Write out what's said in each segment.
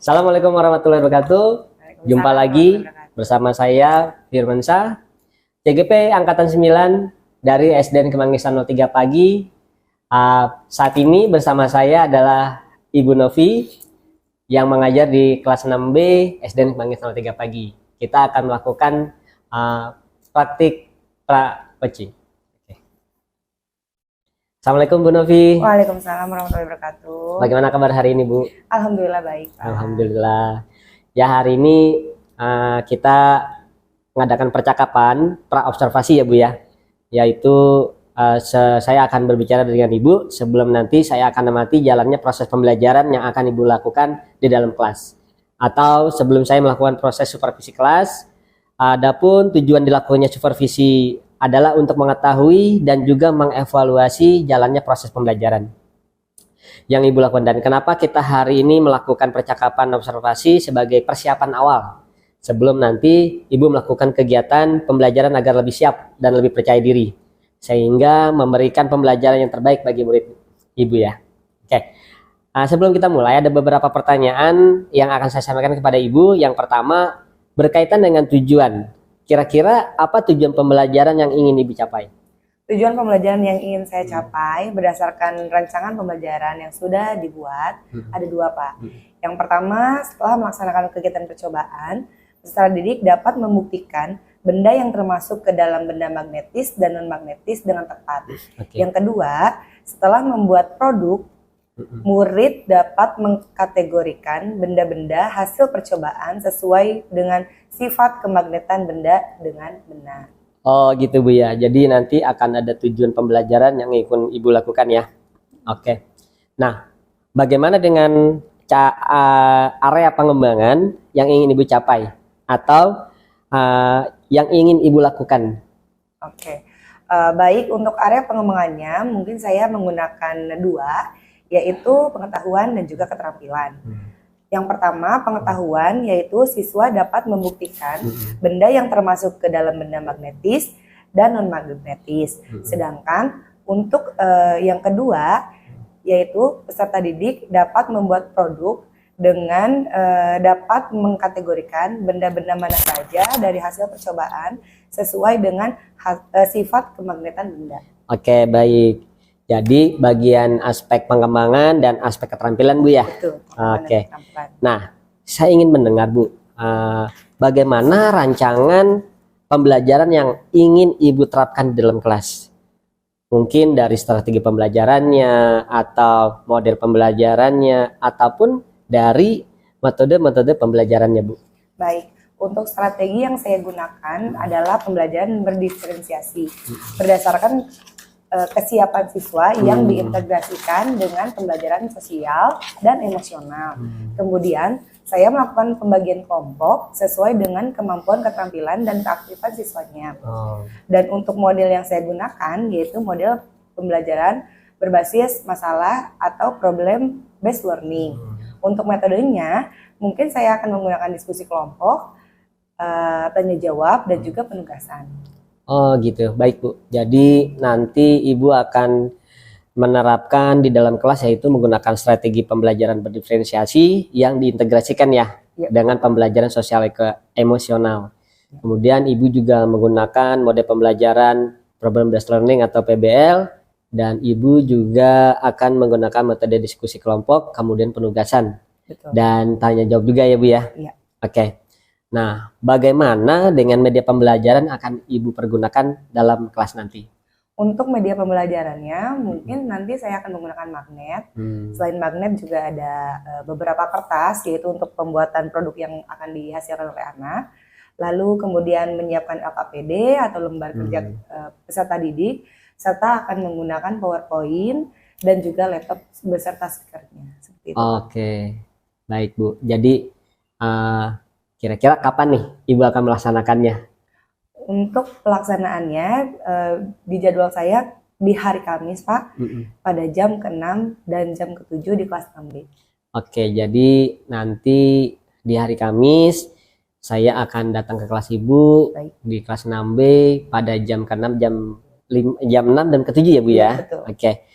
Assalamualaikum warahmatullahi wabarakatuh. Jumpa lagi bersama saya Firmansyah, CGP Angkatan 9 dari SDN Kemanggisan 03 Pagi. Saat ini bersama saya adalah Ibu Novi yang mengajar di kelas 6B SDN Kemanggisan 03 Pagi. Kita akan melakukan praktik pra-peci. Assalamualaikum Bu Novi. Waalaikumsalam warahmatullahi wabarakatuh. Bagaimana kabar hari ini Bu? Alhamdulillah baik, Pak. Alhamdulillah. Ya, hari ini kita mengadakan percakapan pra-observasi ya Bu ya. Yaitu saya akan berbicara dengan Ibu sebelum nanti saya akan amati jalannya proses pembelajaran yang akan Ibu lakukan di dalam kelas. Atau sebelum saya melakukan proses supervisi kelas, adapun tujuan dilakukannya supervisi adalah untuk mengetahui dan juga mengevaluasi jalannya proses pembelajaran yang Ibu lakukan. Dan kenapa kita hari ini melakukan percakapan observasi sebagai persiapan awal sebelum nanti Ibu melakukan kegiatan pembelajaran agar lebih siap dan lebih percaya diri sehingga memberikan pembelajaran yang terbaik bagi murid Ibu ya. Oke. Sebelum kita mulai ada beberapa pertanyaan yang akan saya sampaikan kepada Ibu. Yang pertama berkaitan dengan tujuan. Kira-kira apa tujuan pembelajaran yang ingin Ibu capai? Tujuan pembelajaran yang ingin saya capai berdasarkan rancangan pembelajaran yang sudah dibuat ada dua, Pak. Yang pertama, setelah melaksanakan kegiatan percobaan, peserta didik dapat membuktikan benda yang termasuk ke dalam benda magnetis dan non-magnetis dengan tepat. Yang kedua, setelah membuat produk, murid dapat mengkategorikan benda-benda hasil percobaan sesuai dengan sifat kemagnetan benda dengan benar. Oh gitu Bu ya, jadi nanti akan ada tujuan pembelajaran yang ingin Ibu lakukan ya. Oke. Nah, bagaimana dengan area pengembangan yang ingin Ibu capai atau yang ingin Ibu lakukan? Oke. Baik, untuk area pengembangannya mungkin saya menggunakan dua, yaitu pengetahuan dan juga keterampilan. Yang pertama, pengetahuan, yaitu siswa dapat membuktikan benda yang termasuk ke dalam benda magnetis dan non-magnetis. Sedangkan untuk yang kedua, yaitu peserta didik dapat membuat produk dengan dapat mengkategorikan benda-benda mana saja dari hasil percobaan sesuai dengan sifat kemagnetan benda. Oke, baik. Jadi bagian aspek pengembangan dan aspek keterampilan Bu ya. Betul. Oke. Nah, saya ingin mendengar Bu, bagaimana rancangan pembelajaran yang ingin Ibu terapkan di dalam kelas? Mungkin dari strategi pembelajarannya atau model pembelajarannya ataupun dari metode-metode pembelajarannya Bu. Baik. Untuk strategi yang saya gunakan adalah pembelajaran berdiferensiasi berdasarkan kesiapan siswa yang diintegrasikan dengan pembelajaran sosial dan emosional. Kemudian saya melakukan pembagian kelompok sesuai dengan kemampuan, keterampilan, dan keaktifan siswanya. Dan untuk model yang saya gunakan yaitu model pembelajaran berbasis masalah atau problem based learning. Untuk metodenya mungkin saya akan menggunakan diskusi kelompok, tanya jawab, dan juga penugasan. Oh gitu, baik Bu. Jadi nanti Ibu akan menerapkan di dalam kelas yaitu menggunakan strategi pembelajaran berdiferensiasi yang diintegrasikan ya dengan pembelajaran sosial ke emosional. Kemudian Ibu juga menggunakan mode pembelajaran problem based learning atau PBL, dan Ibu juga akan menggunakan metode diskusi kelompok, kemudian penugasan. Betul. Dan tanya jawab juga ya Bu ya. Iya. Oke. Nah, bagaimana dengan media pembelajaran akan Ibu pergunakan dalam kelas nanti? Untuk media pembelajarannya, mungkin nanti saya akan menggunakan magnet. Selain magnet juga ada beberapa kertas, yaitu untuk pembuatan produk yang akan dihasilkan oleh anak. Lalu kemudian menyiapkan LKPD atau lembar kerja peserta didik, serta akan menggunakan PowerPoint dan juga laptop beserta speakernya. Seperti itu. Oke, baik Bu. Jadi kira-kira kapan nih Ibu akan melaksanakannya? Untuk pelaksanaannya di jadwal saya di hari Kamis, Pak, pada jam ke-6 dan jam ke-7 di kelas 6B. Oke, jadi nanti di hari Kamis saya akan datang ke kelas Ibu. Baik. Di kelas 6B pada jam ke-6, jam 6 dan ke-7 ya Bu ya? Betul. Oke.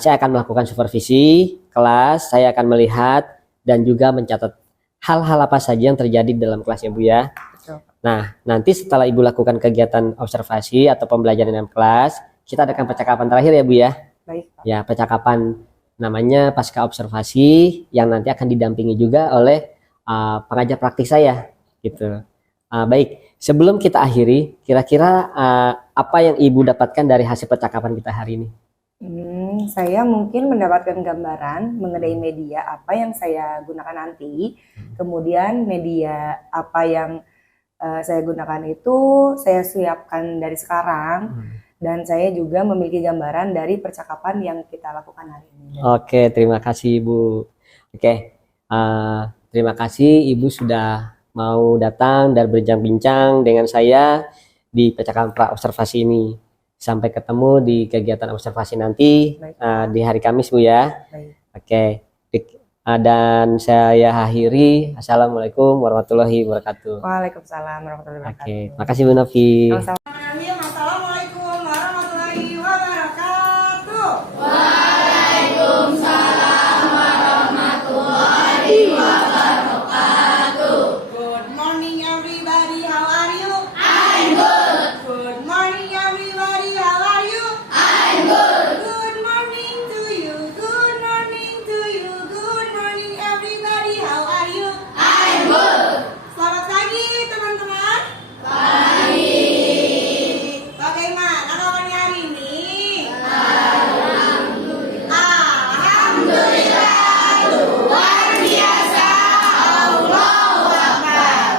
Saya akan melakukan supervisi kelas, saya akan melihat dan juga mencatat hal-hal apa saja yang terjadi dalam kelas ya Bu ya. Betul. Nah, nanti setelah Ibu lakukan kegiatan observasi atau pembelajaran dalam kelas, kita adakan percakapan terakhir ya Bu ya. Baik, Pak. Ya, percakapan namanya pasca observasi yang nanti akan didampingi juga oleh pengajar praktik saya gitu. Baik, sebelum kita akhiri, kira-kira apa yang Ibu dapatkan dari hasil percakapan kita hari ini? Saya mungkin mendapatkan gambaran mengenai media apa yang saya gunakan nanti. Kemudian media apa yang saya gunakan itu saya siapkan dari sekarang. Dan saya juga memiliki gambaran dari percakapan yang kita lakukan hari ini. Oke, terima kasih Ibu. Oke, terima kasih Ibu sudah mau datang dan berbincang-bincang dengan saya di percakapan pra-observasi ini. Sampai ketemu di kegiatan observasi nanti di hari Kamis Bu ya. Baik. Oke, dan saya akhiri. Assalamualaikum warahmatullahi wabarakatuh. Waalaikumsalam warahmatullahi wabarakatuh. Oke, makasih Bu Novi. Sama-sama. Assalamualaikum warahmatullahi wabarakatuh. Good morning everybody, how are you? I'm good. Good morning everybody, how are you? I'm good. Good morning to you. Good morning to you. Good morning everybody, how are you? I'm good. Selamat pagi teman-teman. Bagaimana kabarnya hari ini? Alhamdulillah, luar biasa. Allahu Akbar.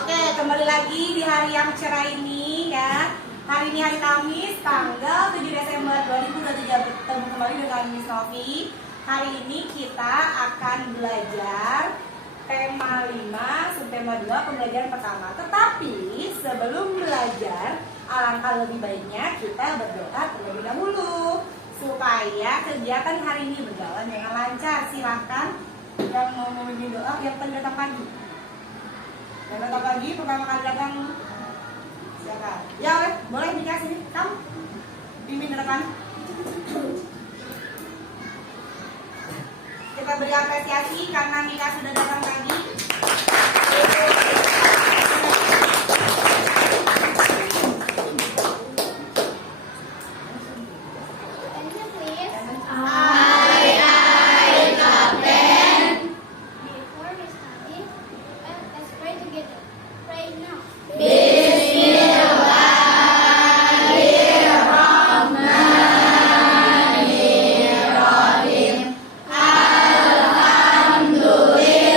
Oke, kembali lagi di hari yang cerah ini ya. Hari ini hari Kamis, tanggal 7 Desember 2023, bertemu kembali dengan Miss Novi. Hari ini kita akan belajar tema 5, subtema 2, pembelajaran pertama. Tetapi sebelum belajar, alangkah lebih baiknya kita berdoa terlebih dahulu supaya kegiatan hari ini berjalan dengan lancar. Silahkan yang mau memimpin doa, yang paling datang pagi. Yang datang pagi, pertama kali datang silakan. Ya boleh dikasih kamu pimpin ke depan. Kita beri apresiasi karena Mika sudah datang pagi. Before we study, let's pray together. Pray now. Alhamdulillah.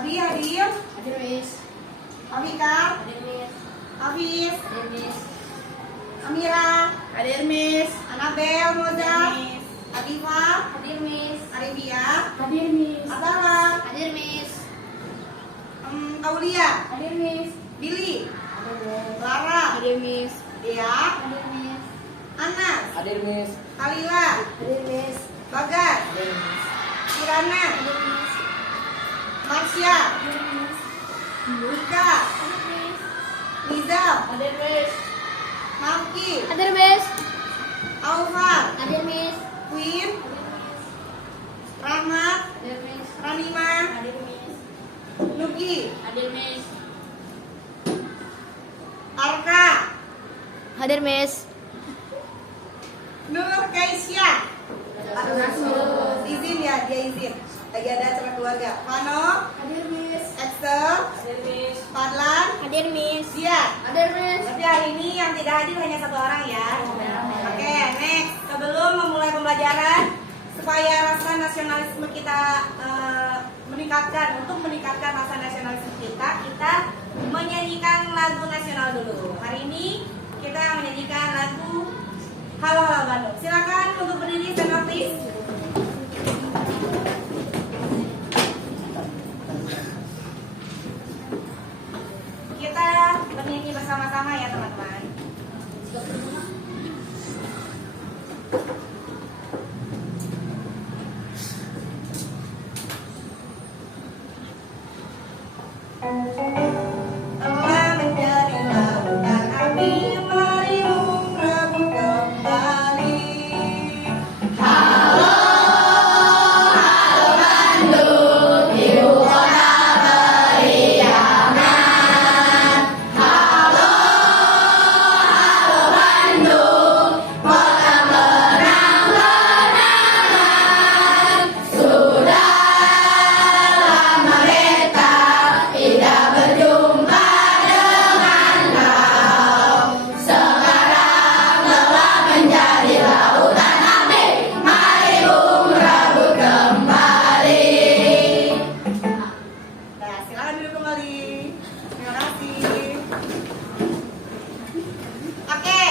Abi hadir. Hadir, Miss. Abika. Hadir, Miss. Hafiz. Hadir, Miss. Amira. Hadir, Miss. Anabel Moza. Adifa. Hadir, Miss. Arifia. Hadir, Miss. Atala. Hadir, Miss. Aulia. Hadir, Miss. Billy. Hadir, Miss. Lara. Hadir, Miss. Dea. Hadir, Miss. Anas. Hadir, Miss. Kalila. Hadir, Miss. Bagas. Hadir, Miss. Kirana. Hadir, Miss. Marsha. Hadir, Miss. Ika. Hadir, Miss. Nizam. Hadir, Miss. Maki. Hadir, Miss. Aufar. Hadir, Miss. Queen. Hadir, Miss. Rahmat. Hadir, Miss. Ranima. Hadir, Miss. Nugi. Hadir, Miss. Arka. Hadir, Miss. Nur Kaisya. Izin ya, dia izin. Lagi ada acara keluarga. Fano. Hadir, Miss. Excel. Hadir, Miss. Fadlan. Hadir, Miss. Dia. Hadir, Miss. Berarti hari ini yang tidak hadir hanya satu orang ya. Oke, next. Sebelum memulai pembelajaran, supaya rasa nasionalisme kita untuk meningkatkan rasa nasionalisme kita menyanyikan lagu nasional dulu. Hari ini kita menyanyikan lagu Halo Halo Bandung. Silakan untuk berdiri, stand up please. Kita bernyanyi bersama-sama ya teman-teman. Telah menjadi lautan api, mari rebut kembali. Nah, silakan duduk kembali. Terima kasih. Oke,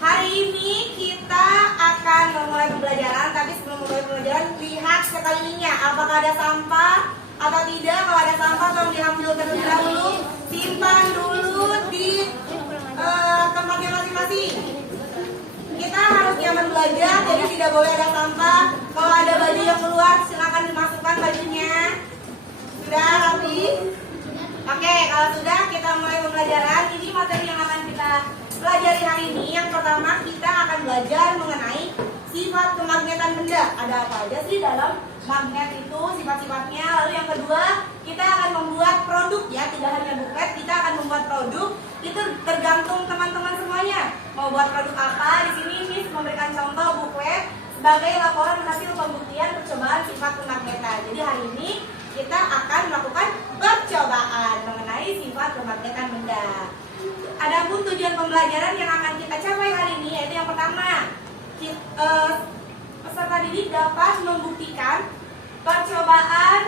hari ini kita akan memulai pembelajaran. Tapi sebelum memulai pembelajaran, lihat sekeliling apakah ada sampah atau tidak. Kalau ada sampah, tolong diambil terlebih dahulu. Simpan dulu di tempatnya masing-masing. Kita harus nyaman belajar, jadi tidak boleh ada sampah. Kalau ada baju yang keluar, silakan dimasukkan bajunya. Sudah rapi? Oke, kalau sudah kita mulai pembelajaran. Ini materi yang akan kita pelajari hari ini. Yang pertama kita akan belajar mengenai sifat kemagnetan benda. Ada apa aja sih dalam magnet itu, sifat-sifatnya. Lalu yang kedua, kita akan membuat produk ya, tidak hanya buklet, kita akan membuat produk. Itu tergantung teman-teman semuanya. Mau buat produk apa? Di sini Miss memberikan contoh buklet sebagai laporan hasil pembuktian percobaan sifat kemagnetan. Jadi hari ini kita akan melakukan percobaan mengenai sifat kemagnetan benda. Adapun tujuan pembelajaran yang akan kita capai hari ini yaitu yang pertama, peserta didik dapat membuktikan percobaan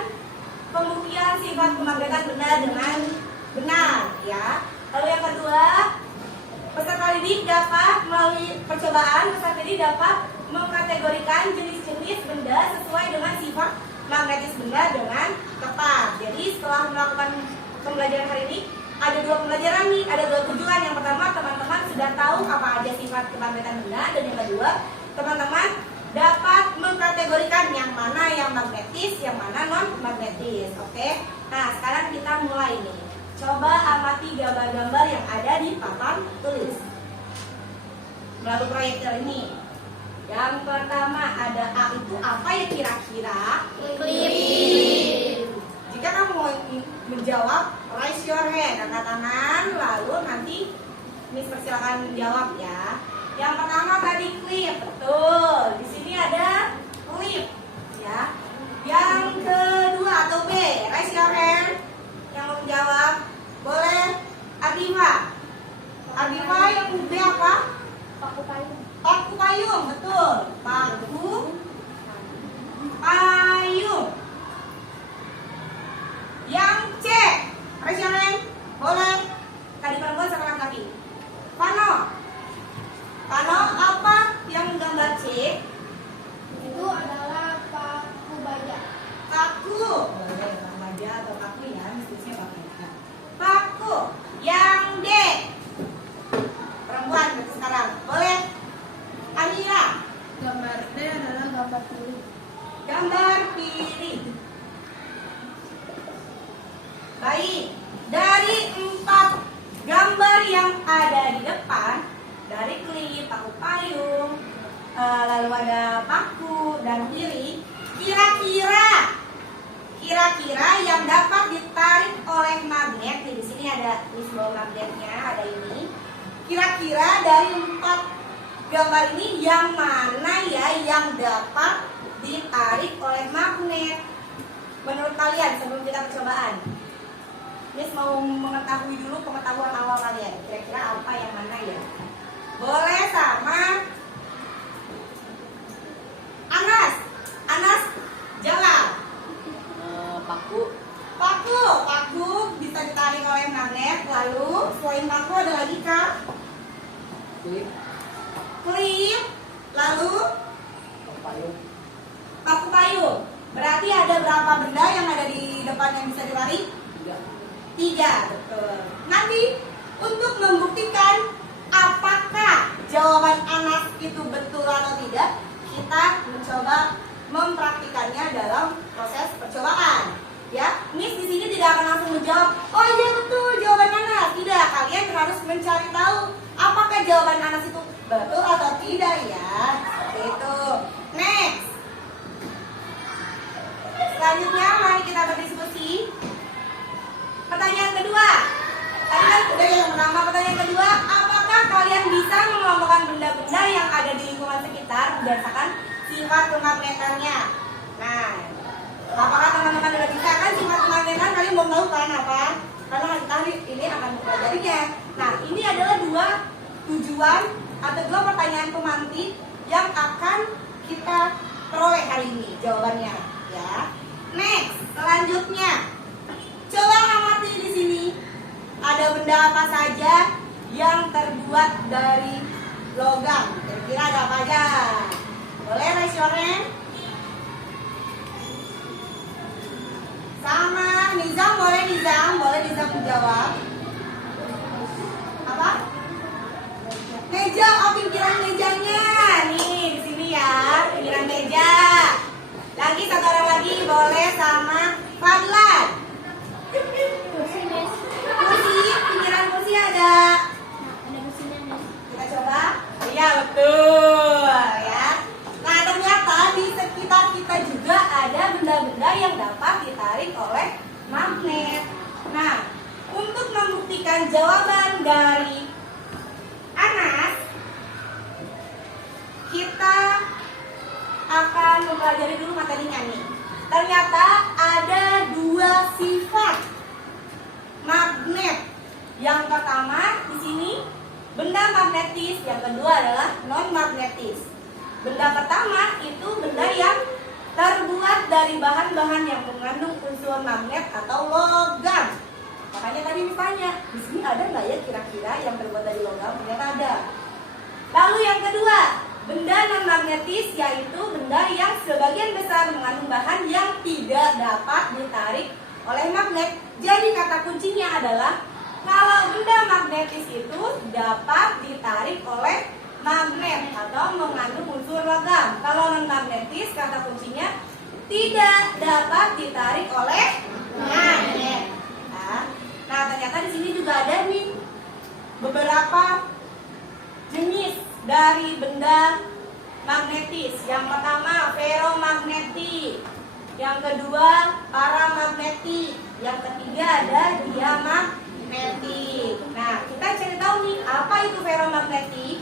pembuktian sifat kemagnetan benda dengan benar, ya. Lalu yang kedua, peserta didik dapat melalui percobaan peserta didik dapat mengkategorikan jenis-jenis benda sesuai dengan sifat magnetis benda dengan tepat. Jadi setelah melakukan pembelajaran hari ini ada dua pembelajaran nih, ada dua tujuan. Yang pertama, teman-teman sudah tahu apa aja sifat kemagnetan benda, dan yang kedua, teman-teman dapat mengkategorikan yang mana yang magnetis, yang mana non magnetis. Oke. Nah, sekarang kita mulai nih. Coba amati gambar-gambar yang ada di papan tulis melalui proyektor ini. Yang pertama ada A, itu apa ya kira-kira? Klip. Jika kamu mau menjawab, raise your hand, angkat tangan, lalu nanti Miss persilakan menjawab ya. Yang pertama tadi klip, betul. Di sini ada klip, ya. Yang kedua atau B, raise your hand. Yang mau menjawab, boleh. Ardiva. Ardiva yang B apa? Paku payung. Paku payung, betul. Paku payung. Gambar D adalah gambar pilih. Gambar pilih. Baik, dari 4 gambar yang ada di depan, dari klip, paku payung, lalu ada paku dan pilih, kira-kira yang dapat ditarik oleh magnet, di sini ada simbol magnetnya, ada ini. Kira-kira dari 4 gambar ini yang mana ya yang dapat ditarik oleh magnet? Menurut kalian sebelum kita percobaan, Miss mau mengetahui dulu pengetahuan awal kalian. Kira-kira apa yang mana ya? Boleh sama Anas, jawab. Paku bisa ditarik oleh magnet. Lalu selain paku ada lagi kah? Klip. Lalu paku payung. Berarti ada berapa benda yang ada di depan yang bisa ditarik? 3, betul. Nanti untuk membuktikan apakah jawaban Anas itu betul atau tidak, kita mencoba mempraktikannya dalam proses percobaan. Ya, Miss di sini tidak akan langsung menjawab, oh iya betul jawaban Anas. Tidak, kalian harus mencari tahu apakah jawaban Anas itu betul atau tidak ya. Seperti itu. Next. Selanjutnya mari kita berdiskusi. Pertanyaan kedua. Tadi kan udah yang pertama, pertanyaan kedua, apakah kalian bisa mengelompokkan benda-benda yang ada di lingkungan sekitar berdasarkan sifat kemagnetannya? Nah, apakah teman-teman udah bisa kan sifat kemagnetan? Kalian belum tahu kan apa? Karena nanti ini akan mempelajarinya. Nah, ini adalah 2 tujuan atau 2 pertanyaan pemantik yang akan kita peroleh hari ini jawabannya, ya. Next, selanjutnya, coba amati di sini. Ada benda apa saja yang terbuat dari logam? Kira-kira ada apa aja? Boleh raise your hand? Sama Nizam, boleh Nizam menjawab. Apa? Meja, oh pinggiran mejanya. Nih di sini ya, pinggiran meja. Lagi satu orang lagi, boleh sama Fadlan. Kursi, pinggiran kursi ada. Kita coba. Iya betul ya. Nah ternyata di sekitar kita juga ada benda-benda yang dapat ditarik oleh magnet. Nah untuk membuktikan jawaban dari Anas, kita akan mempelajari dulu materinya nih. Ternyata ada 2 sifat magnet. Yang pertama di sini benda magnetis, yang kedua adalah non magnetis. Benda pertama itu benda yang terbuat dari bahan-bahan yang mengandung unsur magnet atau logam. Makanya tadi ditanya, di sini ada nggak ya kira-kira yang terbuat dari logam? Ternyata ada. Lalu yang kedua, benda non magnetis yaitu benda yang sebagian besar mengandung bahan yang tidak dapat ditarik oleh magnet. Jadi kata kuncinya adalah kalau benda magnetis itu dapat ditarik oleh magnet atau mengandung unsur logam. Kalau non magnetis kata kuncinya tidak dapat ditarik oleh magnet. Nah ternyata di sini juga ada nih beberapa jenis dari benda magnetis. Yang pertama ferromagnetik, yang kedua paramagnetik, yang ketiga ada diamagnetik. Nah kita cari tahu nih apa itu ferromagnetik.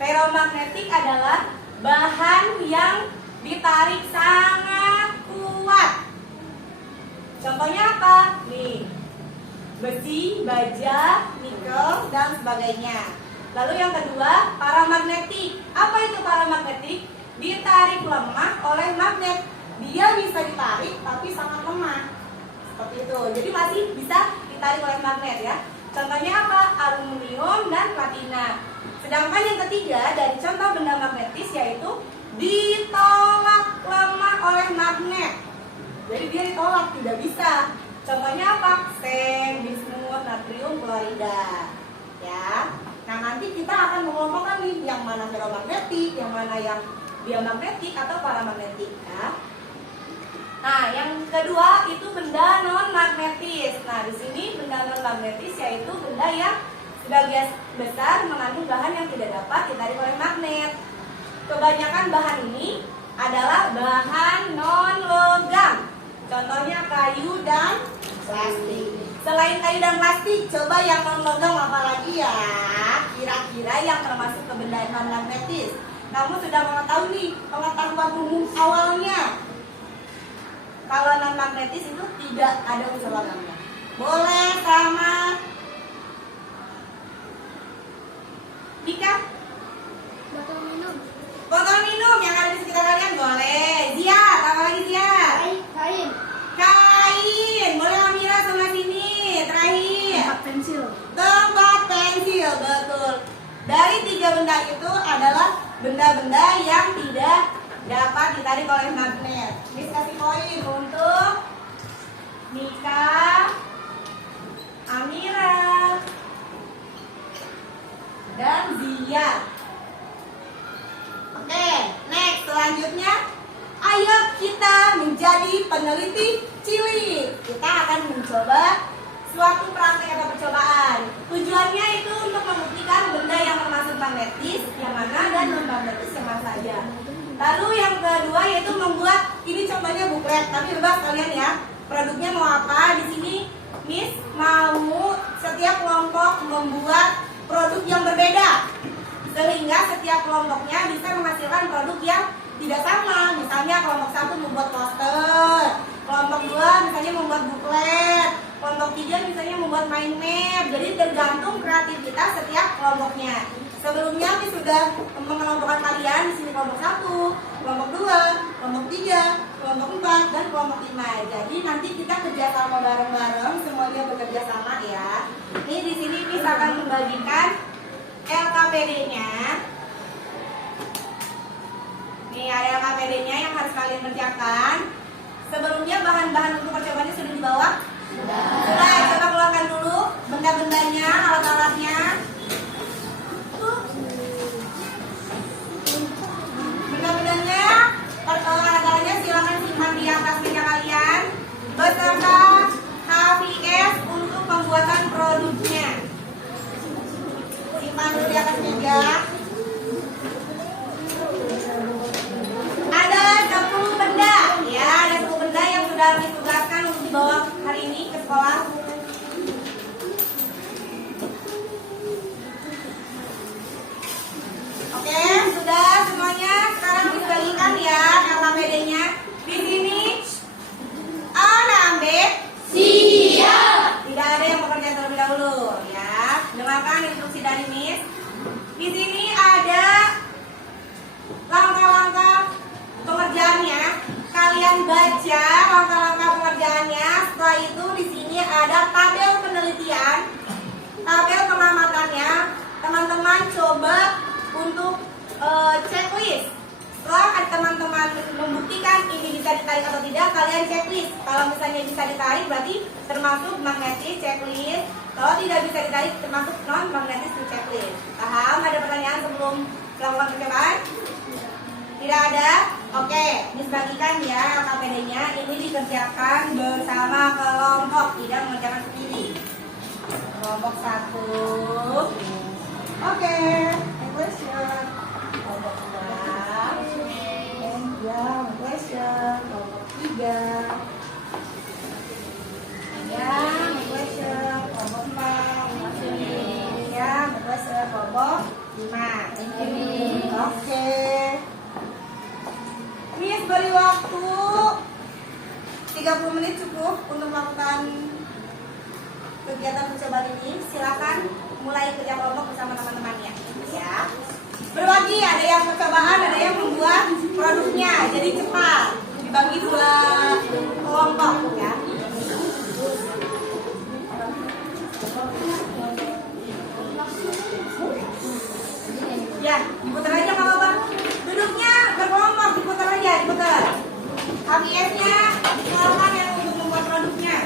Ferromagnetik adalah bahan yang ditarik sangat kuat. Contohnya apa? Nih, besi, baja, nikel, dan sebagainya. Lalu yang kedua, paramagnetik. Apa itu paramagnetik? Ditarik lemah oleh magnet. Dia bisa ditarik tapi sangat lemah. Seperti itu. Jadi masih bisa ditarik oleh magnet ya. Contohnya apa? Aluminium dan platina. Sedangkan yang ketiga dari contoh benda magnetis yaitu ditolak lemah oleh magnet. Jadi dia ditolak, tidak bisa. Contohnya apa? Seng, bismut, natrium klorida. Ya. Nah nanti kita akan mengelompokkan nih yang mana ferromagnetik, yang mana yang diamagnetik atau paramagnetik ya. Nah, yang kedua itu benda non magnetis. Nah, di sini benda non magnetis yaitu benda yang sebagian besar mengandung bahan yang tidak dapat ditarik oleh magnet. Kebanyakan bahan ini adalah bahan non logam. Contohnya kayu dan plastik. Selain kayu dan plastik, coba yang non logam apa lagi ya? Kira-kira yang termasuk ke benda non magnetis. Kamu sudah mengetahui nih pengetahuan umum awalnya. Kalau non magnetis itu tidak ada unsur logamnya. Boleh sama Dika? Botol minum. Botol minum yang ada di sekitar kalian boleh. Zia, apa lagi Zia? Kain. Kain. Boleh Amira sama sini. Terakhir. Tempat pensil. Tempat pensil, betul. Dari 3 benda itu adalah benda-benda yang tidak dapat ditarik oleh magnet. Miss kasih poin untuk Mika, Amira, dan Zia. Oke, next selanjutnya, ayo kita menjadi peneliti cilik. Kita akan mencoba suatu praktek atau percobaan. Tujuannya itu untuk membuktikan benda yang termasuk magnetis yang mana dan non magnetis yang mana saja. Lalu yang kedua yaitu membuat, ini contohnya buklet, tapi bebas kalian ya. Produknya mau apa? Di sini Miss mau setiap kelompok membuat produk yang berbeda, sehingga setiap kelompoknya bisa menghasilkan produk yang tidak sama. Misalnya kelompok 1 membuat poster, kelompok 2 misalnya membuat buklet, kelompok 3 misalnya membuat mind map. Jadi tergantung kreativitas setiap kelompoknya. Sebelumnya Miss sudah mengelompokkan kalian di sini kelompok 1, kelompok 2, kelompok 3, kelompok 4, dan kelompok 5. Jadi nanti kita kerjasama bareng-bareng, semuanya bekerja sama ya. Ini di sini Miss akan membagikan LKPD-nya. Nih ada LKPD-nya yang harus kalian kerjakan. Sebelumnya bahan-bahan untuk percobaannya sudah dibawa? Sudah. Coba keluarkan dulu benda-bendanya, alat-alatnya. Benda-bendanya, alat-alatnya silakan simpan di atas meja kalian beserta HVS untuk pembuatan produknya. Simpan dulu di atas meja. Ada 10 benda, ya, ada 10 benda yang sudah ditugaskan untuk dibawa hari ini ke sekolah. Oke, sudah semuanya. Sekarang dibagikan ya LKPD-nya. Di sini Anambe siap. Tidak ada yang bekerja terlebih dahulu, ya. Dengarkan instruksi dari Miss. Di sini ada langkah-langkah pengerjaannya. Kalian baca langkah-langkah pengerjaannya. Setelah itu di sini ada tabel penelitian, tabel pengamatannya. Teman-teman coba untuk checklist. Setelah teman-teman membuktikan ini bisa ditarik atau tidak, kalian checklist. Kalau misalnya bisa ditarik berarti termasuk magnetis checklist. Kalau tidak bisa ditarik termasuk non magnetis checklist. Paham? Ada pertanyaan sebelum melakukan percobaan? Tidak ada? Oke, Miss bagikan ya LKPD-nya. Ini dikerjakan bersama kelompok, tidak mengerjakan sendiri. Kelompok 1. Oke, question. Kelompok 2. Ya, question. Kelompok 3. Ya, question. Kelompok 4. Ya, question. Kelompok 5. Oke. Miss beri waktu 30 menit cukup untuk melakukan kegiatan percobaan ini. Silakan mulai kerja kelompok bersama teman-temannya ya. Berbagi, ada yang percobaan, ada yang membuat produknya. Jadi cepat. Dibagi 2 kelompok ya. Ya, diputar aja nggak apa-apa. Duduknya berkelompok, diputar aja, diputar. HVS-nya dikeluarkan yang untuk membuat produknya.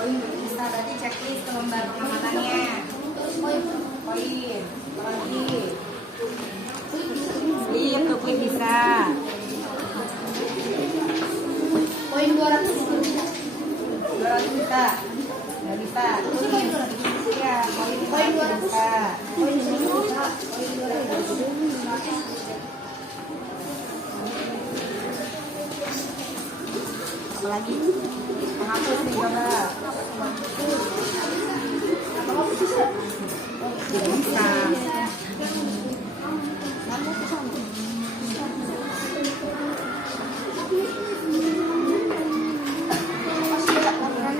Bisa, berarti checklist ke lembar pengamatannya. Poin. Lagi. Iya, ke poin bisa. Poin 200 bisa. 200 bisa. Nggak bisa. Iya, poin 200 bisa. Poin 200 bisa. Apalagi menghapus nih coba. Tidak bisa.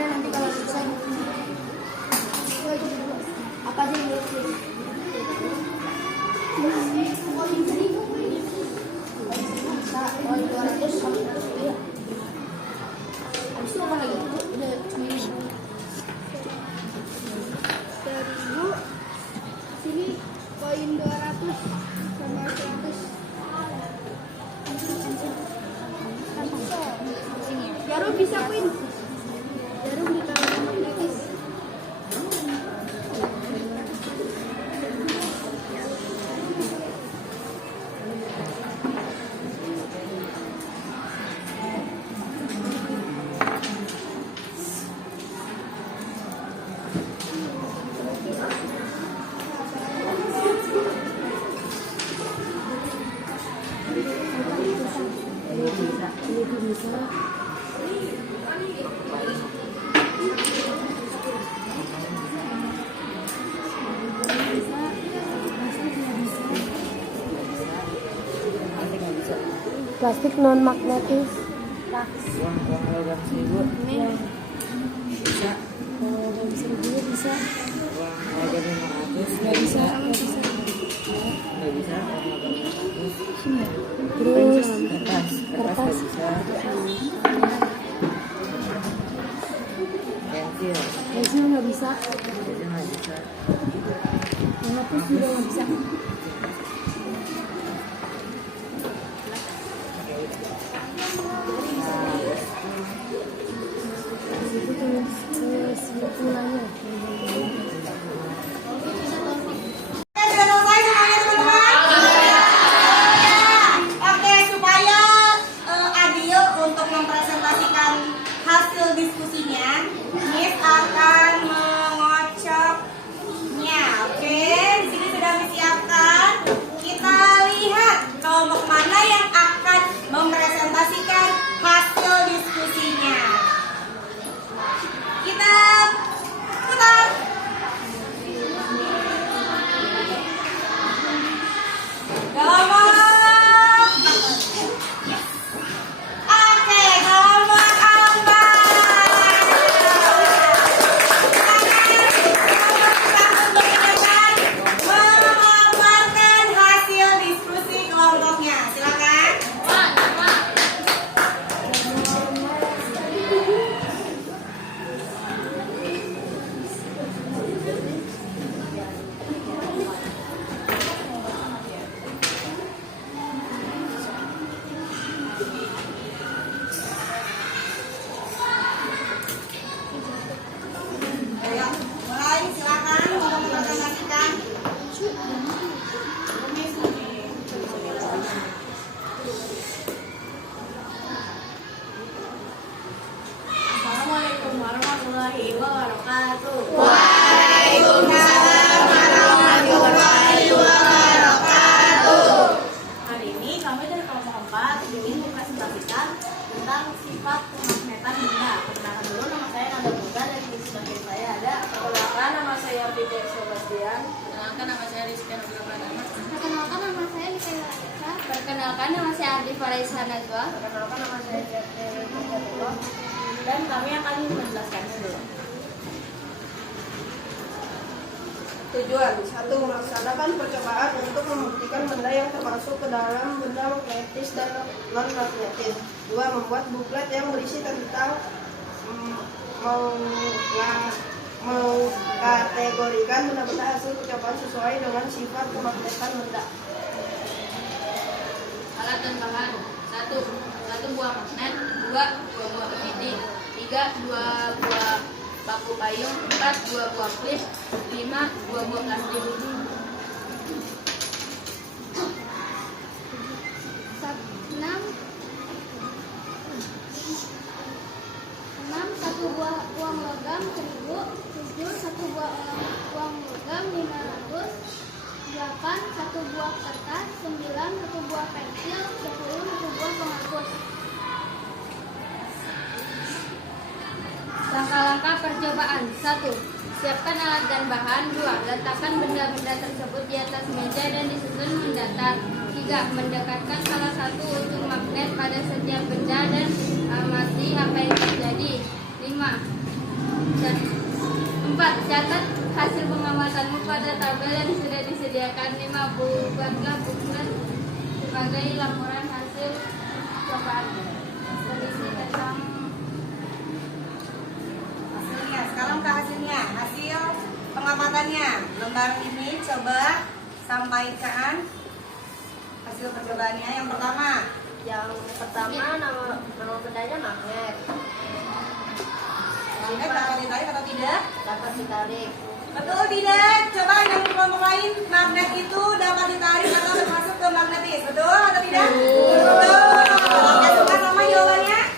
Nanti kalau selesai apa aja yang belum bisa. Poin 200 sampai 200. Iya. Habis itu apa lagi? Udah ini. 1000 sini poin 200 sama 100. Jarum bisa poin. Jarum ditaruh magnetis. Plastik non magnetis. Uang logam 1000 Ini bisa. logam 1000 bisa. Uang logam 500 nggak bisa. Nggak bisa. Uang logam 500. Terus Kertas nggak bisa. Pensil pensil nggak bisa. nggak bisa. Menghapus juga nggak bisa. Itu tulis kesimpulannya. Sudah selesai semuanya teman-teman? Oke, supaya adil untuk mempresentasikan hasil diskusinya, Miss akan mengocoknya. Oke, di sini sudah disiapkan. Kita lihat kelompok mana yang akan mempresentasikan hasil diskusinya. Kita putar. Kelompok. Oke, kelompok Ambar. Memaparkan hasil diskusi kelompoknya. Silakan. Ayo, mulai. Silakan untuk mempresentasikan. Assalamualaikum warahmatullahi wabarakatuh. Waalaikumsalam warahmatullahi wabarakatuh. Hari ini kami dari kelompok 4 ingin mempresentasikan tentang sifat kemagnetan benda. Perkenalkan dulu, nama saya Nanda Bunda dan di sebelah saya ada. Perkenalkan, nama saya Fidel Sebastian. Perkenalkan, nama saya Rizky Nabila Pradana. Perkenalkan nama saya Nikaila Eka. Perkenalkan nama saya Ardi Faraisa Najwa. Perkenalkan, nama saya Jeffrey Rizky. Dan kami akan menjelaskannya dulu. Tujuan 1. Melaksanakan percobaan untuk membuktikan benda yang termasuk ke dalam benda magnetis dan non-magnetis. 2. Membuat buklet yang berisi tentang mengkategorikan benda-benda hasil percobaan sesuai dengan sifat kemagnetan benda. Alat dan bahan. 1 buah magnet. 2 buah titik. 3 2 buah bak paku payung, 4 2 buah klip, 5 2 buah plastik. 6 1 buah uang logam 1000, 7 1 buah uang logam 500, 8 1 buah kertas, 9 1 buah pensil, 10 1 buah penghapus. Langkah-langkah percobaan. 1. Siapkan alat dan bahan. 2. Letakkan benda-benda tersebut di atas meja dan disusun mendatar. 3. Mendekatkan salah satu ujung magnet pada setiap benda dan amati apa yang terjadi. 4. Catat hasil pengamatanmu pada tabel yang sudah disediakan. 5. Buatlah buklet sebagai laporan hasil percobaan. Berisi tentang hasilnya. Sekarang ke hasilnya, hasil pengamatannya. Lembar ini coba sampaikan hasil percobaannya. Yang pertama, nama bendanya magnet. magnet dapat ditarik atau tidak? Dapat ditarik. Betul tidak? Coba yang kelompok lain, magnet itu dapat ditarik atau termasuk ke magnetis. Betul atau tidak? Betul. Oke, suka sama jawabannya?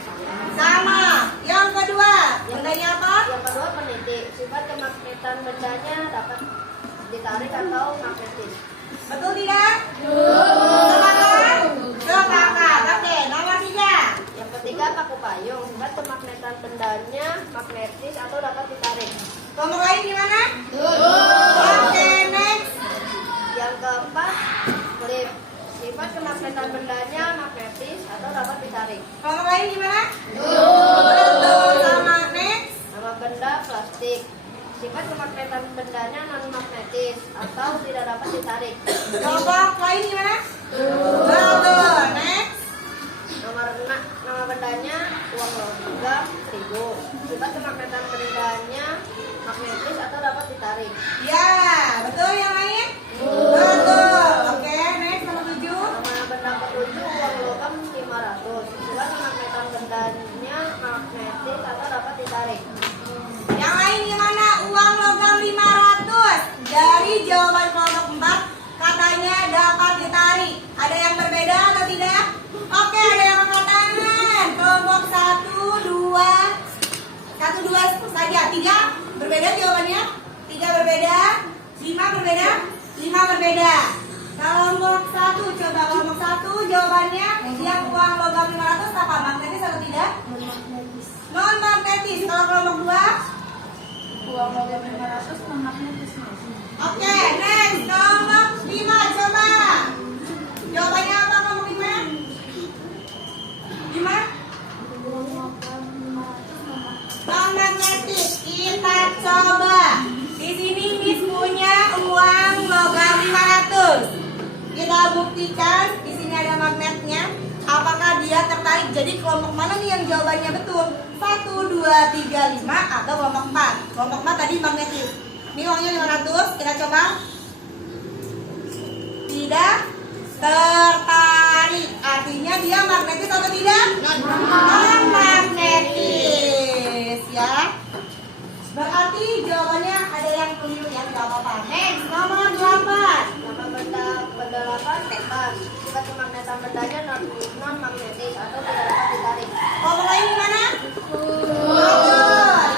Sama. Yang kedua, bendanya apa? Yang kedua penitik. Sifat kemagnetan bendanya dapat ditarik atau magnetis. Betul tidak? Sepakat? Sepakat. Oke, nomor 3. Yang ketiga paku payung. Sifat kemagnetan bendanya magnetis atau dapat ditarik. Kelompok lain gimana? Oke, next. Yang keempat klip. Sifat kemagnetan bendanya magnetis atau dapat ditarik. Kelompok lain gimana? Betul. Sama, next. Nama benda plastik. Sifat kemagnetan bendanya non magnetis atau tidak dapat ditarik. Kelompok lain gimana? Betul. Next. Nama bendanya uang logam 1000. Sifat kemagnetan bendanya magnetis atau dapat ditarik. Ya, betul yang lain? Betul. Oke, next nomor 7. Nama benda ketujuh uang logam 500. Sifat kemagnetan bendanya magnetis atau dapat ditarik. Yang lain gimana? Uang logam 500. Dari jawaban kelompok 4 katanya dapat ditarik. Ada yang berbeda atau tidak? Oke, ada yang angkat tangan. Kelompok 1, 2 saja. 3 berbeda jawabannya? 3 berbeda? 5 berbeda? 5 berbeda. Kelompok 1, coba kelompok 1 jawabannya yang uang logam 500 apa? Magnetis atau tidak? Non magnetis. Kalau kelompok 2? uang logam 500 non magnetis. Oke, next. Kelompok 5 coba. Jawabannya apa kelompok 5? 5? Non magnetis. Kita coba. Di sini Miss punya uang logam 500. Kita buktikan di sini ada magnetnya. Apakah dia tertarik? Jadi kelompok mana nih yang jawabannya betul? 1, 2, 3, 5 atau kelompok 4? Kelompok 4 tadi magnetis. Ini uangnya 500, kita coba. Tidak tertarik. Artinya dia magnetis atau tidak? Non magnetis ya. Berarti jawabannya ada yang keliru ya, tidak apa-apa. Next, nomor 8. Nama benda 8 kertas. Sifat kemagnetan bendanya non magnetis atau tidak dapat ditarik. Kelompok lain gimana? Betul.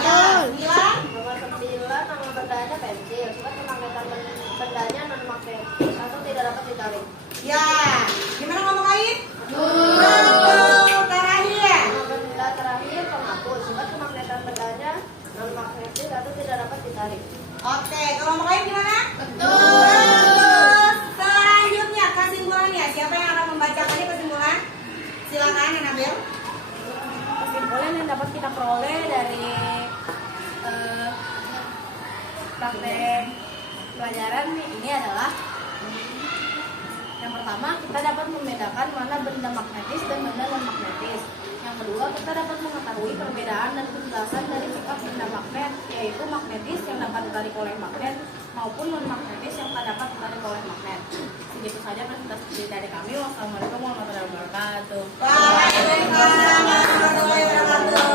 Ya, 9. Nomor 9 nama bendanya pensil. Sifat kemagnetan bendanya non magnetis atau tidak dapat ditarik. Ya, gimana kelompok lain? Betul. Terakhir. Nama benda terakhir penghapus. Sifat kemagnetan bendanya non magnetis atau tidak dapat ditarik. Oke, kelompok lain gimana? Betul. Selanjutnya kesimpulannya. Siapa yang akan membacakannya kesimpulan? Silakan, Nabil. Kesimpulan yang dapat kita peroleh dari praktek pelajaran ini adalah yang pertama, kita dapat membedakan mana benda magnetis dan benda non magnetis. Yang kedua, kita dapat mengetahui perbedaan dan penjelasan dari sifat benda magnet, yaitu magnetis yang dapat ditarik oleh magnet maupun non magnetis yang tak dapat ditarik oleh magnet. Begitu saja presentasi dari kami. Wassalamualaikum warahmatullahi wabarakatuh. Waalaikumsalam warahmatullahi wabarakatuh.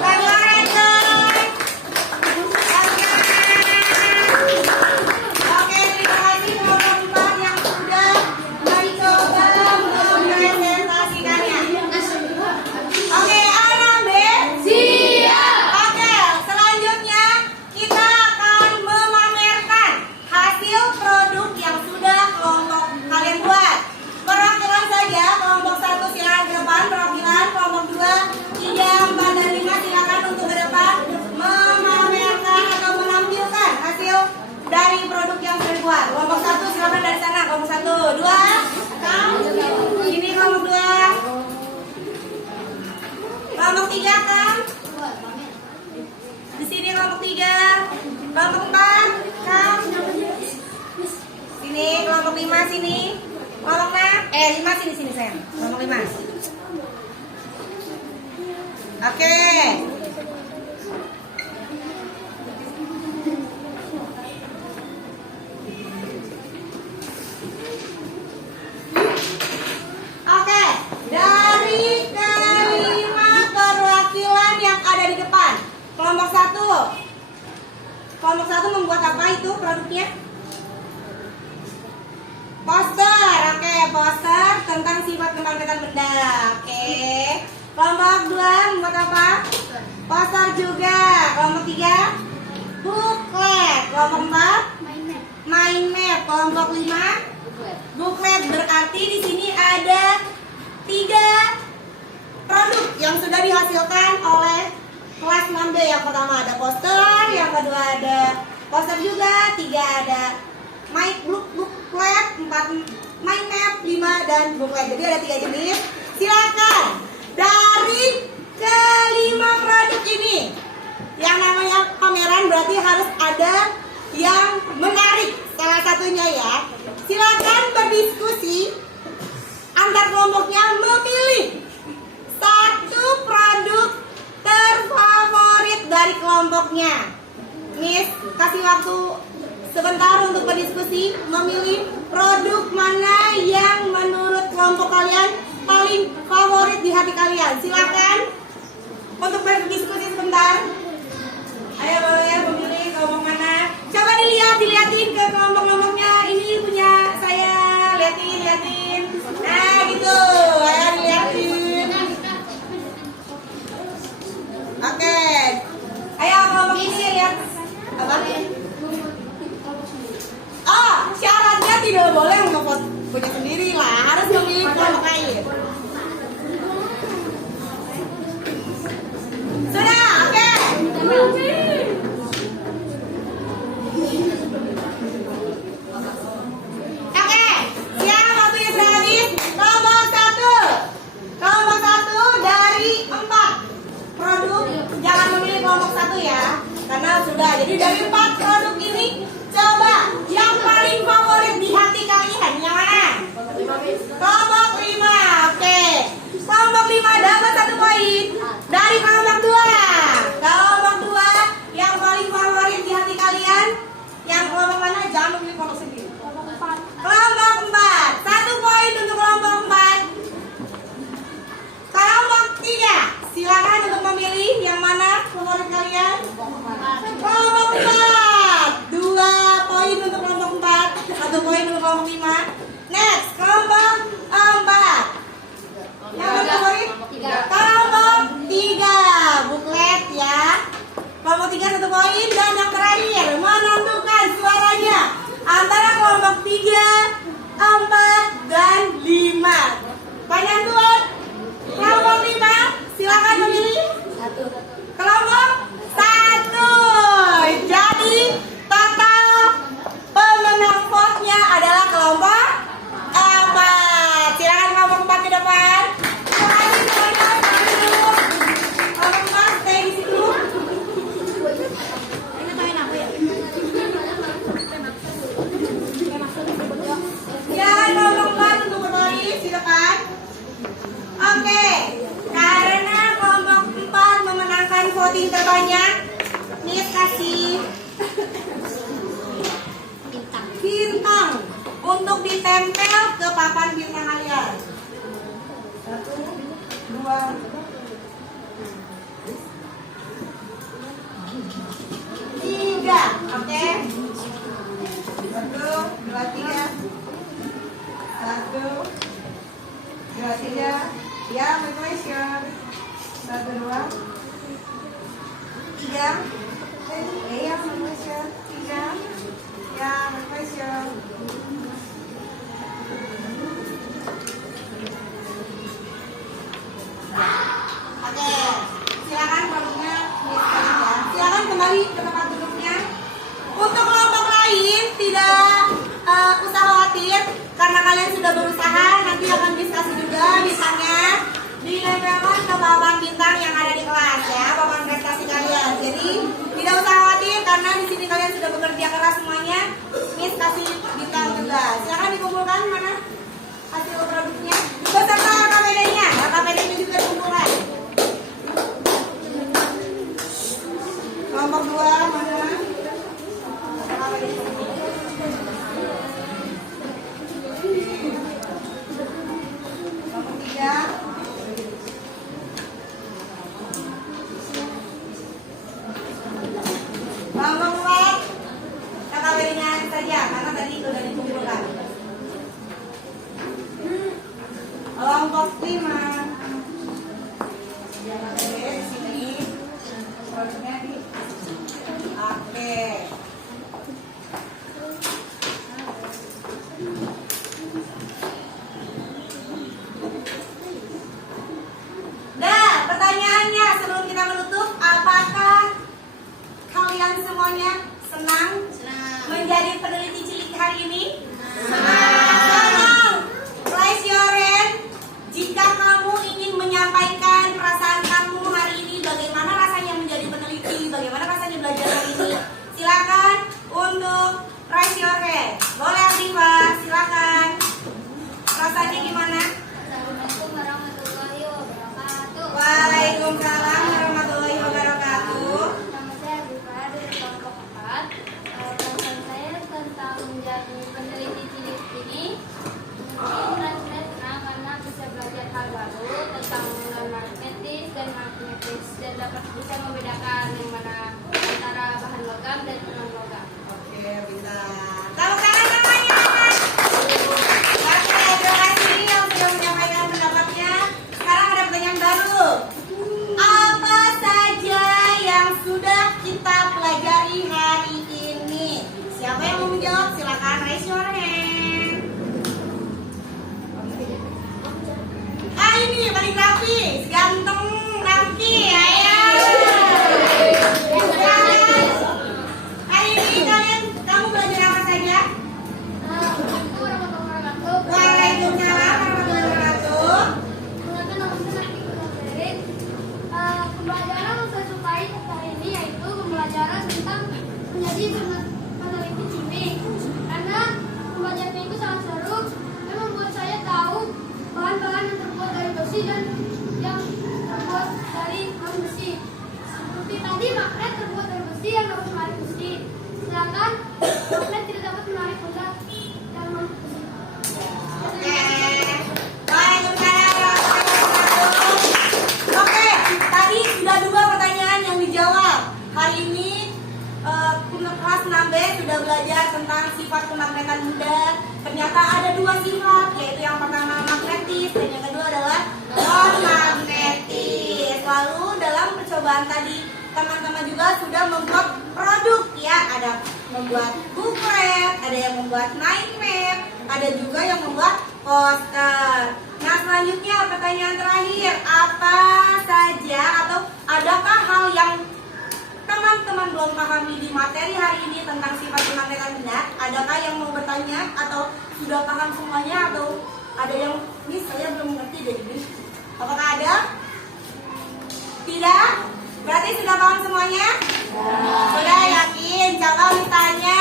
Bye-bye, guys. 3 kan? Di sini kelompok 3. Kelompok 4 kan? Sini kelompok 5 sini. Kelompok 6 5 sini sayang. Kelompok 5. Oke. Oke, dari kelima perwakilan yang ada di depan. Kelompok 1. Kelompok 1 membuat apa itu produknya? Poster. Oke, poster tentang sifat kebangkitan benda. Oke. Kelompok 2 membuat apa? Poster juga. Kelompok 3 buklet. Kelompok 4 mind map. Kelompok 5 buklet. Berarti di sini ada 3 produk yang sudah dihasilkan oleh kelas 6B. Yang pertama ada poster, yang kedua ada poster juga, 3 ada buklet, 4 mind map, 5 dan buklet. Jadi ada 3 jenis. Silakan dari kelima produk ini, yang namanya pameran berarti harus ada yang menarik salah satunya ya. Silakan berdiskusi antar kelompoknya memilih satu produk terfavorit dari kelompoknya. Miss kasih waktu sebentar untuk berdiskusi memilih produk mana yang menurut kelompok kalian paling favorit di hati kalian. Silakan untuk berdiskusi sebentar. Ayo boleh memilih kelompok mana. Coba dilihatin ke kelompok-kelompoknya. Ini punya saya. Liatin. Nah gitu. Ayo dilihatin. Oke. Ayo kelompok ini lihat. Apa? Oh, syaratnya tidak boleh ngepost punya sendiri lah. Harus memilih kelompok lain. Sudah, oke. Oke, siapa waktunya sudah habis? Kelompok 1. Kelompok 1 dari 4 produk. Jangan memilih kelompok 1 ya, karena sudah. Jadi dari 4 produk ini, coba yang paling favorit di hati kalian yang mana? Kelompok 5. Oke. Kelompok 5 dapat 1 poin dari kelompok 2. Kelompok 2 yang paling favorit di hati kalian yang kelompok mana? Jangan memilih kelompok sendiri. Kelompok 4. 1 poin untuk kelompok 4. Kelompok 3. Silakan untuk memilih yang mana favorit kalian. Kelompok 4. 2 poin untuk kelompok 4. 1 poin untuk kelompok 5. Next, kelompok 4. Yang favorit? Kelompok 3. Buklet ya. Kelompok 3 1 poin. Dan yang terakhir menentukan suaranya antara kelompok 3, 4 dan 5. Penentuan kelompok 5. Silakan memilih kelompok 1. Jadi total pemenang vote-nya adalah kelompok 4. Silakan kelompok 4 ke depan. Silakan semuanya maju dulu. Kelompok 4 stay di situ. Ini main apa ya? Silakan kelompok 4 untuk berbaris di depan. Oke, karena kelompok 4 memenangkan voting terbanyak, Miss kasih bintang untuk ditempel ke papan bintang kalian. 1, 2, 3. Oke. 1, 2, 3. 1, 2, 3. Ya, my pleasure. 1, 2, 3. Ya, my pleasure. 3. Ya, my pleasure. Oke, silakan produknya ya. Silakan kembali ke tempat duduknya. Untuk kelompok lain tidak usah khawatir karena kalian sudah berusaha. Nanti akan diskusi juga misalnya di dinempelkan ke papan bintang yang ada di kelas ya, papan prestasi kalian. Jadi tidak usah khawatir karena di sini kalian sudah bekerja keras semuanya. Miss kasih bintang juga. Silakan dikumpulkan mana hasil produknya beserta KPD-nya. KPD-nya juga dikumpulkan. Kelompok 2 mana? Kelompok 3. Kelompok 4. KPD-nya saja karena tadi sudah dikumpulkan. Kelompok 5. Ya, KPD di sini. Produknya di oke. Nah, pertanyaannya sebelum kita menutup, apakah kalian semuanya senang menjadi peneliti cilik hari ini? Senang. Raise your hand jika kamu ingin menyampaikan perasaan kamu hari ini, bagaimana rasanya menjadi peneliti, bagaimana rasanya belajar hari ini. Silakan untuk raise your hand. Boleh Afifa, silakan. Rasanya gimana? Assalamualaikum warahmatullahi wabarakatuh. Waalaikumsalam warahmatullahi wabarakatuh. Nama saya Afifa dari kelompok 4. Perasaan saya tentang menjadi peneliti cilik ini mungkin saya senang karena bisa belajar hal baru tentang non-magnetis dan magnetis dan dapat bisa membedakan yang mana antara bahan logam dan non logam. Oke, bisa. Tepuk tangan semuanya. Oke, terima kasih yang sudah menyampaikan pendapatnya. Sekarang ada pertanyaan baru. Apa saja yang sudah kita pelajari hari ini? Siapa yang mau menjawab? Silakan raise your hand. Ini paling rapi, ganteng Rafki, ayo. Hari ini kamu belajar apa saja? Assalamualaikum warahmatullahi wabarakatuh. Waalaikumsalam warahmatullahi wabarakatuh. Perkenalkan nama saya Nafika Ferit. Pembelajaran yang saya sukai hari ini yaitu pembelajaran tentang menjadi peneliti cilik. Karena pembelajaran itu sangat seru dan membuat saya tahu bahan-bahan yang terbuat dari besi dan yang terbuat dari non besi. Seperti tadi magnet terbuat dari besi yang dapat menarik besi, sedangkan magnet tidak dapat menarik benda yang non besi. Oke. Waalaikumsalam warahmatullahi wabarakatuh. Oke, tadi sudah 2 pertanyaan yang dijawab. Hari ini kelas 6B sudah belajar tentang sifat kemagnetan benda. Ternyata ada 2 sifat, yaitu yang pertama magnetis dan yang kedua adalah non-magnetis. Lalu dalam percobaan tadi teman-teman juga sudah membuat produk ya, ada membuat buklet, ada yang membuat mind map, ada juga yang membuat poster. Nah, selanjutnya pertanyaan terakhir, apa saja atau adakah hal yang teman-teman belum pahami di materi hari ini tentang sifat kemagnetan benda? Adakah yang mau bertanya atau sudah paham semuanya atau ada yang ini saya belum mengerti deh ini? Apakah ada? Tidak? Berarti sudah paham semuanya? Sudah yakin? Coba misalnya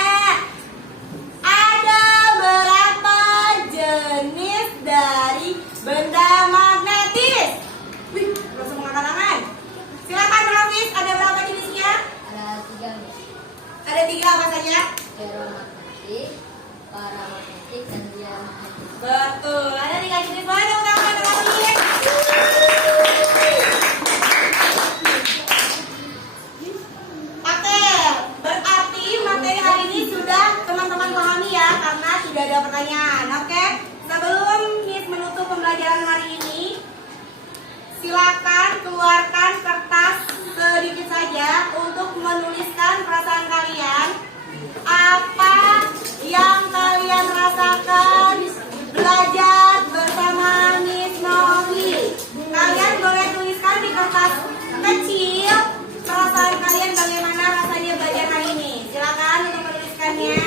ada berapa jenis dari benda magnetis? Wih, langsung mengangkat tangan. Silakan Hafiz, ada berapa jenisnya? Ada 3 Ada 3 apa saja? ferromagnetik, paramagnetik, dan diamagnetik. Betul, ada 3 jenis. Boleh dong teman-teman. Oke, berarti materi hari ini sudah teman-teman pahami ya, karena tidak ada pertanyaan. Oke, sebelum Miss menutup pembelajaran hari ini, silakan keluarkan kertas sedikit saja untuk menuliskan perasaan kalian. Apa yang kalian rasakan belajar bersama Miss Novi? Kalian boleh tuliskan di kertas kecil perasaan kalian bagaimana rasanya belajar hari ini. Silakan untuk menuliskannya.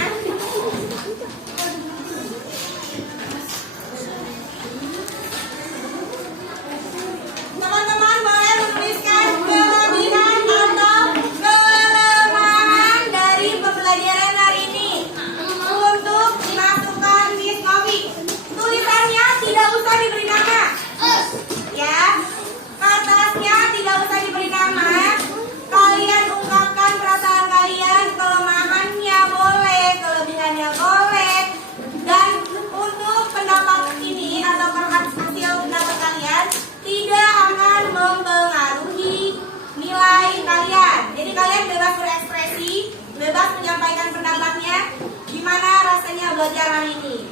bebas berekspresi, bebas menyampaikan pendapatnya. Gimana rasanya belajar hari ini?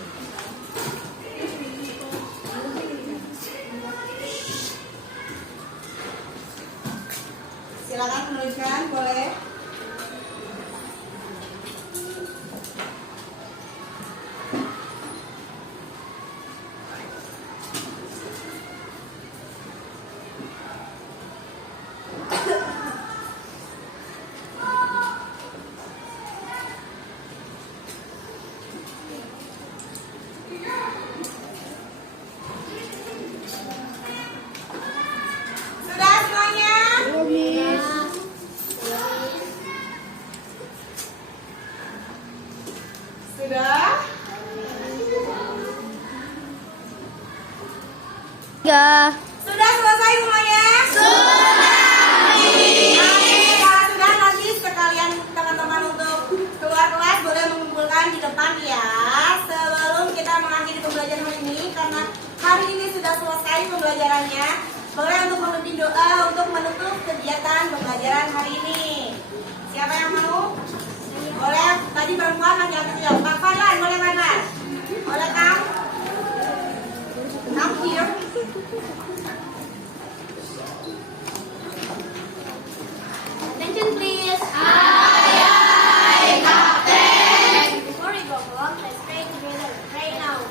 Silakan menuliskan, boleh. Sudah semuanya? Sudah? Sudah selesai semuanya? Kalau sudah, nanti sekalian teman-teman untuk keluar kelas boleh mengumpulkan di depan ya. Sebelum kita mengakhiri pembelajaran hari ini, karena hari ini sudah selesai pembelajarannya, boleh untuk memimpin doa untuk menutup kegiatan pembelajaran hari ini. Siapa yang mau? Boleh, tadi perempuan laki-laki ya. Pak Farlan, boleh Farlan? Boleh Kang? Come here. Attention please. Before we go home, let's pray together. Pray now.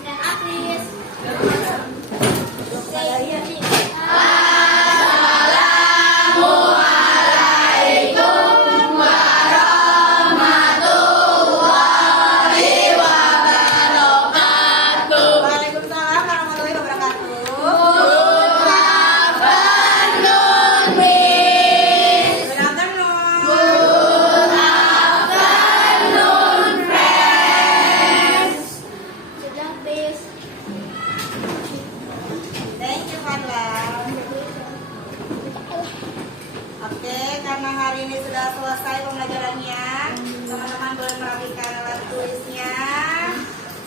Stand up please. Say hearing. Waalaikumsalam warahmatullahi wabarakatuh. Good afternoon. Sit down please. Thank you Farlan. Oke, karena hari ini sudah selesai pembelajarannya, teman-teman boleh merapikan alat tulisnya.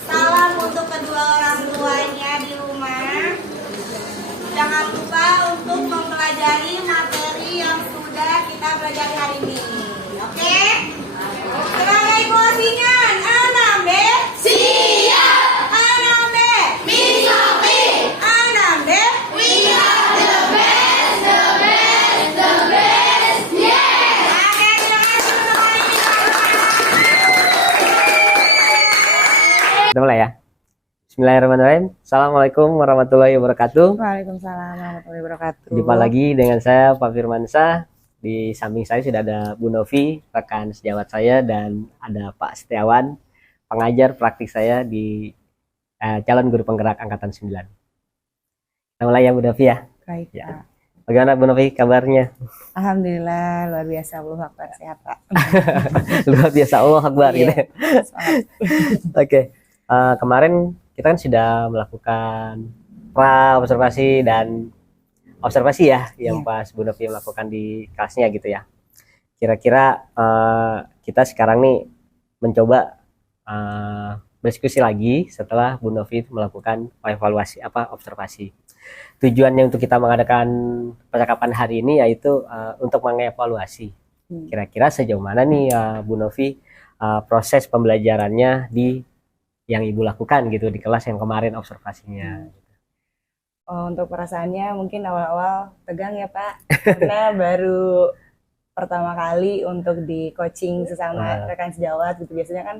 Salam untuk kedua orang tuanya di rumah. Jangan lupa untuk mempelajari materi yang sudah kita pelajari hari ini. Oke? Sebagai bosinya, Anambe. Siap. Anambe. Misopi. Anambe. We are the best, the best, the best. Yeah. Oke, terima kasih semuanya. Kita mulai ya. Bismillahirrahmanirrahim. Assalamualaikum warahmatullahi wabarakatuh. Waalaikumsalam warahmatullahi wabarakatuh. Jumpa lagi dengan saya Pak Firmansyah. Di samping saya sudah ada Bu Novi, rekan sejawat saya, dan ada Pak Setiawan, pengajar praktik saya di calon guru penggerak angkatan 9. Kita mulai ya Bu Novi ya. Baik, Ya. Pak. Bagaimana Bu Novi kabarnya? Alhamdulillah luar biasa, Allahu Akbar, sehat Pak. Luar biasa, Allah Akbar Iya. gitu ya. Semangat. Oke. Kemarin kita kan sudah melakukan pra observasi dan observasi ya, yang Iya. pas Bu Novi melakukan di kelasnya gitu ya. Kira-kira kita sekarang nih mencoba berdiskusi lagi setelah Bu Novi melakukan evaluasi observasi. Tujuannya untuk kita mengadakan percakapan hari ini yaitu untuk mengevaluasi kira-kira sejauh mana nih Bu Novi proses pembelajarannya di yang Ibu lakukan gitu di kelas yang kemarin observasinya. Oh, untuk perasaannya mungkin awal-awal tegang ya Pak, karena baru pertama kali untuk di coaching sesama rekan sejawat gitu. Biasanya kan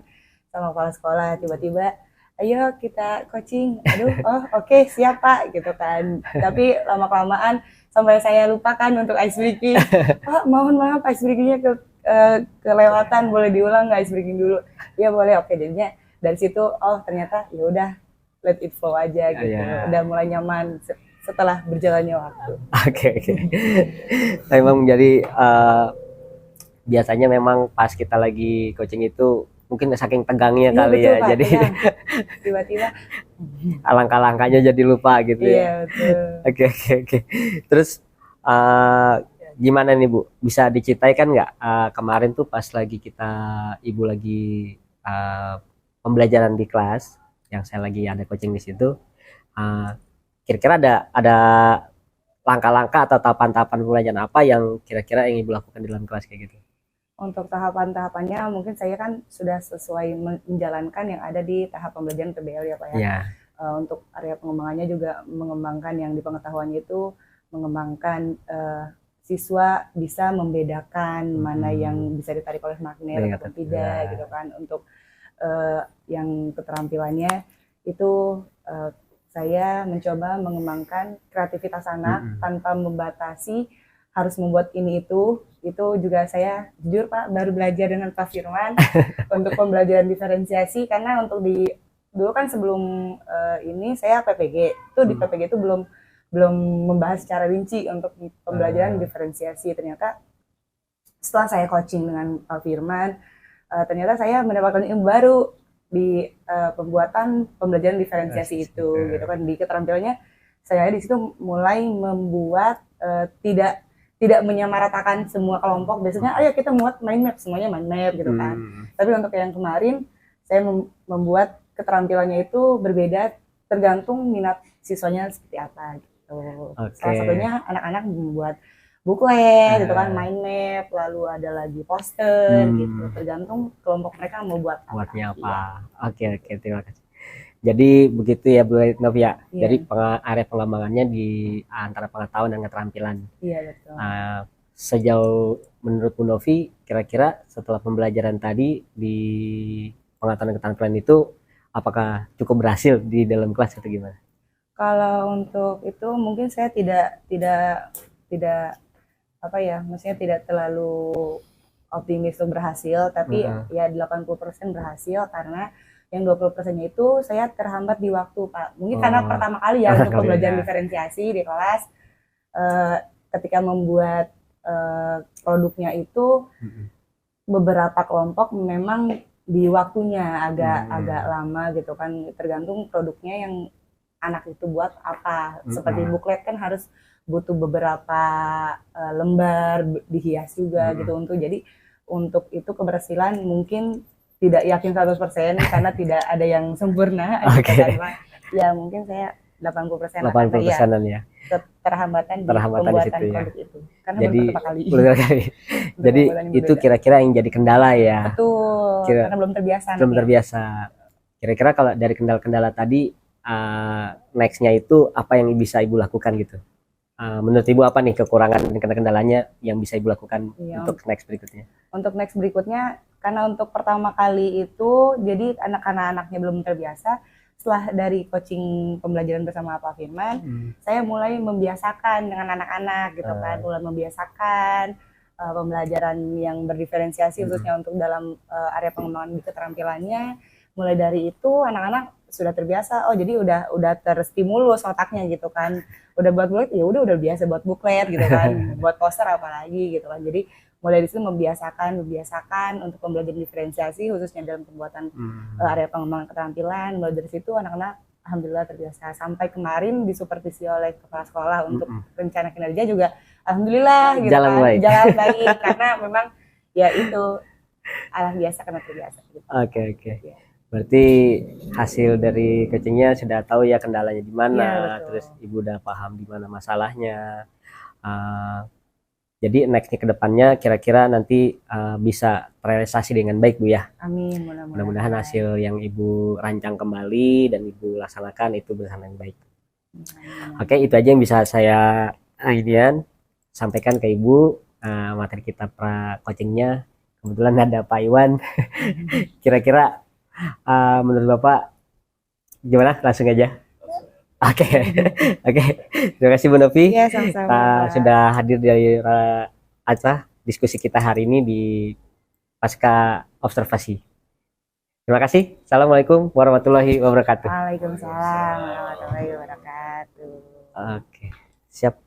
sama kepala sekolah, tiba-tiba ayo kita coaching, aduh oke, siap Pak gitu kan. Tapi lama-kelamaan sampai saya lupakan untuk ice breaking. Pak, mohon maaf ice breakingnya kelewatan, boleh diulang nggak ice breaking dulu? Ya boleh, oke. Jadinya dari situ oh ternyata ya udah let it flow aja gitu. Iya. Udah mulai nyaman setelah berjalannya waktu. Oke, oke. Memang jadi biasanya memang pas kita lagi coaching itu mungkin saking tegangnya Iya, kali betul, ya, Pak, jadi tegang. Tiba-tiba langkah-langkahnya jadi lupa gitu ya. iya betul. Oke, oke, oke. Terus gimana nih Bu? Bisa diceritain kan nggak kemarin tuh pas lagi Ibu lagi pembelajaran di kelas, yang saya lagi ada coaching di situ, kira-kira ada langkah-langkah atau tahapan-tahapan pembelajaran apa yang kira-kira yang Ibu lakukan di dalam kelas kayak gitu? Untuk tahapan-tahapannya mungkin saya kan sudah sesuai menjalankan yang ada di tahap pembelajaran PBL ya Pak ya. Ya. Untuk area pengembangannya juga mengembangkan yang di pengetahuannya itu mengembangkan siswa bisa membedakan mana yang bisa ditarik oleh magnet Iya, atau betul. tidak gitu kan. Untuk yang keterampilannya itu saya mencoba mengembangkan kreativitas anak tanpa membatasi harus membuat ini itu juga saya jujur Pak baru belajar dengan Pak Firman untuk pembelajaran diferensiasi, karena untuk dulu kan sebelum ini saya PPG itu di PPG itu belum membahas secara rinci untuk pembelajaran diferensiasi. Ternyata setelah saya coaching dengan Pak Firman ternyata saya mendapatkan ilmu baru di pembuatan pembelajaran diferensiasi itu gitu kan. Di keterampilannya saya di situ mulai membuat tidak menyamaratakan semua kelompok. Biasanya ayo kita buat mind map, semuanya mind map gitu kan. Tapi untuk yang kemarin saya membuat keterampilannya itu berbeda tergantung minat siswanya seperti apa gitu. Salah satunya anak-anak membuat buklet gitu kan, mind map, lalu ada lagi poster gitu. Tergantung kelompok mereka mau buat apa. Buatnya apa? Oke, terima kasih. Jadi begitu ya Bu Novia. Iya. Jadi area pengembangannya di antara pengetahuan dan keterampilan. Iya betul. Sejauh menurut Bu Novi, kira-kira setelah pembelajaran tadi di pengetahuan dan keterampilan itu, apakah cukup berhasil di dalam kelas atau gimana? Kalau untuk itu mungkin saya tidak apa ya, maksudnya tidak terlalu optimis untuk berhasil, tapi ya 80% berhasil karena yang 20%-nya itu saya terhambat di waktu Pak. Mungkin karena pertama kali ya untuk pembelajaran diferensiasi di kelas, ketika membuat produknya itu beberapa kelompok memang di waktunya agak lama gitu kan, tergantung produknya yang anak itu buat apa. Seperti buklet kan harus butuh beberapa lembar dihias juga gitu. Untuk itu keberhasilan mungkin tidak yakin 100% karena tidak ada yang sempurna. Ya mungkin saya 80%. 80%-an ya. Keterhambatan di pembuatan di produk itu. Karena jadi, baru pertama kali. Jadi itu kira-kira yang jadi kendala ya. Betul, karena belum terbiasa. Kira-kira kalau dari kendala-kendala tadi, next-nya itu apa yang bisa Ibu lakukan gitu? Menurut Ibu apa nih kekurangan dan kendalanya yang bisa Ibu lakukan untuk next berikutnya? Untuk next berikutnya, karena untuk pertama kali itu, jadi anak-anaknya belum terbiasa. Setelah dari coaching pembelajaran bersama Pak Firman, saya mulai membiasakan dengan anak-anak gitu kan, mulai membiasakan pembelajaran yang berdiferensiasi khususnya untuk dalam area pengembangan di keterampilannya. Mulai dari itu anak-anak sudah terbiasa, oh jadi udah terstimulus otaknya gitu kan, udah buat buklet ya udah biasa buat buklet gitu kan, buat poster apalagi gitu kan. Jadi mulai dari situ membiasakan untuk pembelajaran diferensiasi khususnya dalam pembuatan area pengembangan keterampilan. Mulai dari situ anak-anak alhamdulillah terbiasa, sampai kemarin disupervisi oleh kepala sekolah untuk rencana kinerja juga alhamdulillah gitu jalan baik karena memang ya itu biasa karena terbiasa gitu. Oke. Berarti hasil dari coachingnya sudah tahu ya kendalanya di mana, terus Ibu udah paham di mana masalahnya. Jadi nextnya ke depannya kira-kira nanti bisa terrealisasi dengan baik Bu ya. Amin. Mudah-mudahan hasil yang Ibu rancang kembali dan Ibu laksanakan itu bersama yang baik. Oke, itu aja yang bisa saya sampaikan ke Ibu. Materi kita pra coachingnya. Kebetulan ada Pak Iwan. Kira-kira menurut Bapak gimana? Langsung aja. Oke. Terima kasih Bu Novi. Ya, sama-sama. Sudah hadir dari diskusi kita hari ini di Pasca Observasi. Terima kasih. Assalamualaikum warahmatullahi wabarakatuh. Waalaikumsalam warahmatullahi wabarakatuh. Oke, siap.